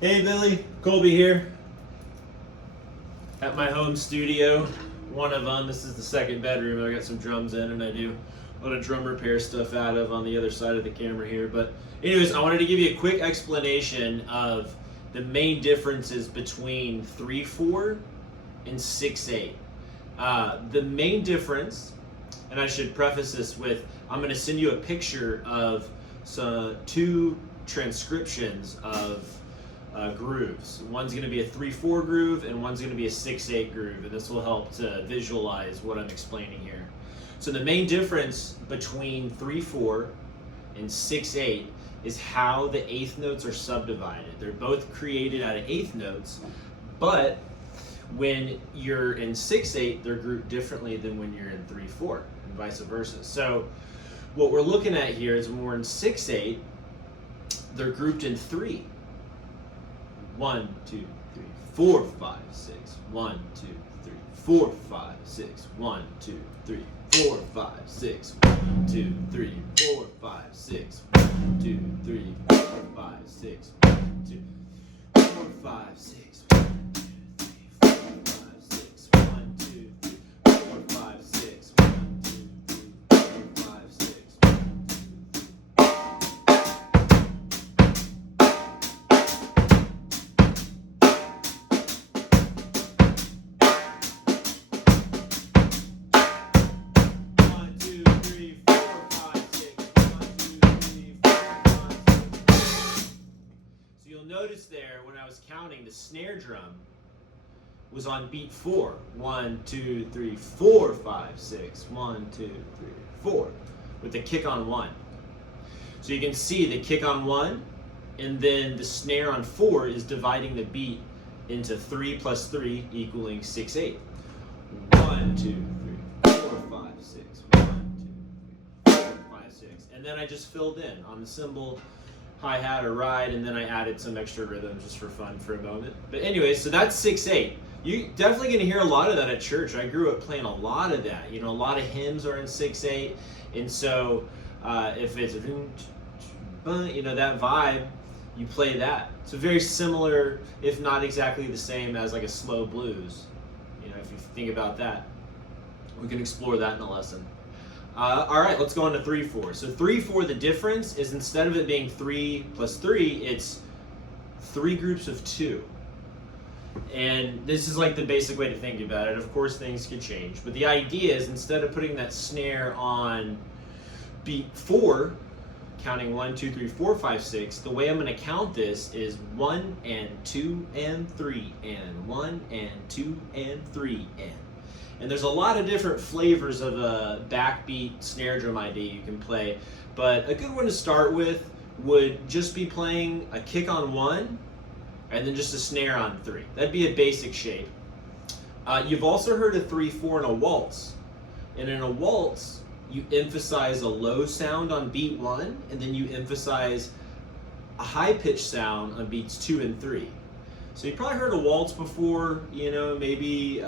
Hey Billy, Colby here at my home studio. One of them, this is the second bedroom. I got some drums in and I do a lot of drum repair stuff out of on the other side of the camera here. But anyways, I wanted to give you a quick explanation of the main differences between 3/4 and 6/8. The main difference, and I should preface this with, I'm going to send you a picture of two transcriptions of grooves. One's going to be a 3/4 groove and one's going to be a 6/8 groove, and this will help to visualize what I'm explaining here. So the main difference between 3/4 and 6/8 is how the eighth notes are subdivided. They're both created out of eighth notes, but when you're in 6/8, they're grouped differently than when you're in 3/4, and vice versa. So what we're looking at here is when we're in 6/8, they're grouped in 3. 1, 2, 3, 4, 5, 6. 1, 2, 3, 4, 5, 6. 1, 2, 3, 4, 5, 6. 1, 2, 3, 4, 5, 6. 1, 2, 3, 4, 5, 6. 1, 2, 4, 5, 6. 1, 2, 3, 4, 5, 6. 1, 2, 3, 4, 5, 6. 1, 2, 3, 4, 5, 6. Notice there when I was counting, the snare drum was on beat 4. 1, 2, 3, 4, 5, 6. 1, 2, 3, 4, with the kick on 1. So you can see the kick on 1, and then the snare on 4 is dividing the beat into 3 plus 3 equaling 6/8. 1, 2, 3, 4, 5, 6. 1, 2, 3, 4, 5, 6. And then I just filled in on the cymbal, hi-hat or ride, and then I added some extra rhythm just for fun for a moment. But anyway, so that's 6/8. You definitely gonna hear a lot of that at church. I grew up playing a lot of that. You know, a lot of hymns are in 6/8, and so if it's you know, that vibe, you play that. So very similar, if not exactly the same as like a slow blues. You know, if you think about that, we can explore that in a lesson. All right, let's go on to 3/4. So 3/4, the difference is instead of it being 3 plus 3, it's 3 groups of 2. And this is like the basic way to think about it. Of course, things can change, but the idea is instead of putting that snare on beat 4, counting 1, 2, 3, 4, 5, 6, the way I'm going to count this is 1 and 2 and 3 and 1 and 2 and 3 and. And there's a lot of different flavors of a backbeat snare drum idea you can play, but a good one to start with would just be playing a kick on 1 and then just a snare on 3. That'd be a basic shape. You've also heard a 3/4 in a waltz. And in a waltz, you emphasize a low sound on beat 1, and then you emphasize a high-pitched sound on beats 2 and 3. So you probably heard a waltz before, you know, maybe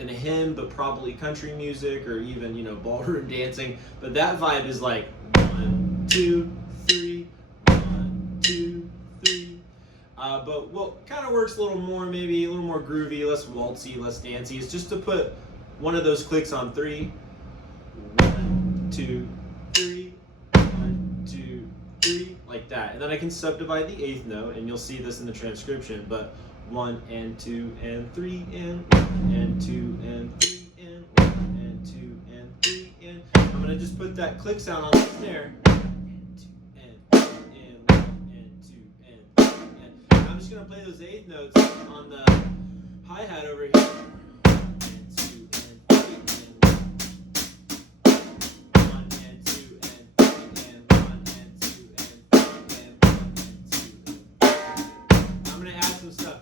in a hymn, but probably country music or even, you know, ballroom dancing. But that vibe is like 1, 2, 3, 1, 2, 3. But what kind of works a little more, maybe a little more groovy, less waltzy, less dancey, is just to put one of those clicks on 3. 1, 2, 3, 1, 2, 3, like that. And then I can subdivide the eighth note, and you'll see this in the transcription, but 1 and 2 and 3 and 1 and 2 and 3 and 1 and 2 and 3 and. I'm gonna just put that click sound on the snare. And 2 and 3 and 1 and 2 and 3 and. I'm just gonna play those eighth notes on the hi-hat over here. And 2 and 3 and 1 and 2 and 3 and 1 and 2 and 3 and 1 and 2 and. I'm gonna add some stuff.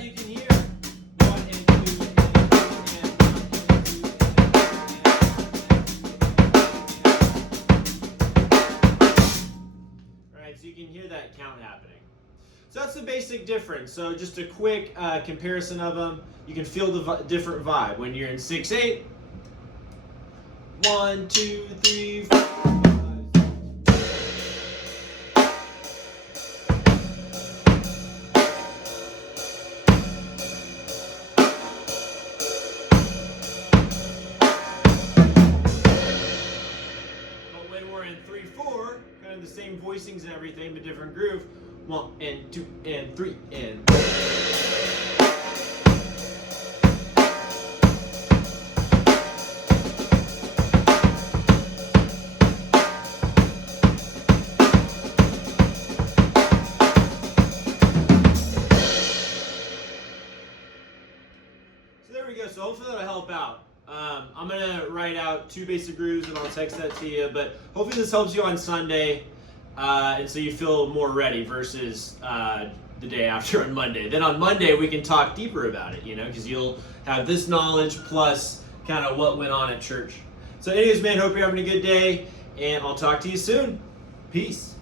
You can you can hear that count happening. So that's the basic difference. So just a quick comparison of them. You can feel the different vibe when you're in 6/8. 1, 2, 3, 4, 5. But when we're in 3/4, kind of the same voicings and everything, but different groove. 1 and 2 and 3 and. So there we go. So hopefully that'll help out. I'm gonna write out 2 basic grooves and I'll text that to you. But hopefully this helps you on Sunday. And so you feel more ready versus the day after on Monday. Then on Monday we can talk deeper about it, you know, because you'll have this knowledge plus kind of what went on at church. So anyways, man, hope you're having a good day, and I'll talk to you soon. Peace.